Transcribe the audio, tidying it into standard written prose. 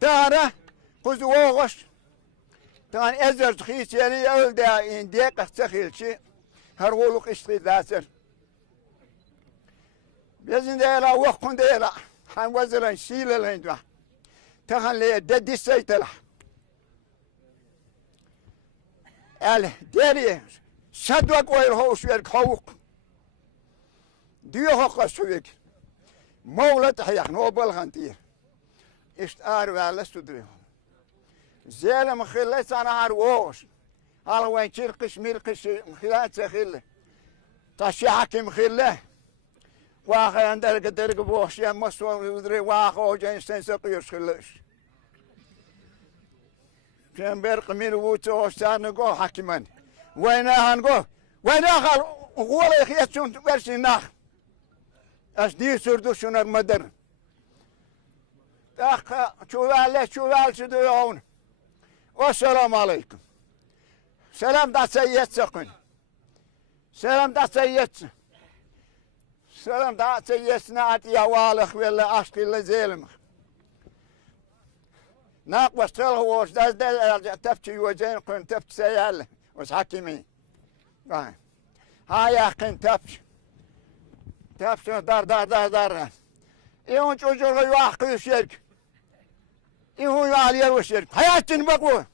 تانا خذ وغش تان ازر خيس يعني اول دا ان ديك استخيل شيء هرولك اشتري داسر بيزن ديلا وقن ديلا حن وزرن شيل لين تهان لي ددي سيتلا ال ديري شدوك وير هوش وير خوك ديو حق شويك مولت حيح نوبل خنتير اشتار ولا استدري زين مخلص انا هروش على وين شرقش ملقش مخلات سخيل تاشي حكم خله واخ عندك درق بوش يا مسوا ودري واخ وجين سنسقيش خلش كان برق من ووتو سانغو حكمان وين هنغو وين اخر ولا يخيتون برشي ناخ اش دي سردو شنر مدر اخ شوال شدون والسلام عليكم سلام دا سيد سقن سلام دا سيد سلام دا سيد سنات يا والخ ولا اشقي لزيلم ناق وستله وش دا تفتي وجين قن تفت سيال وش حكيمي هاي قن تفت دار ايون çocuğu يحقي الشرك ايون عليه الشرك حياتنا بقوه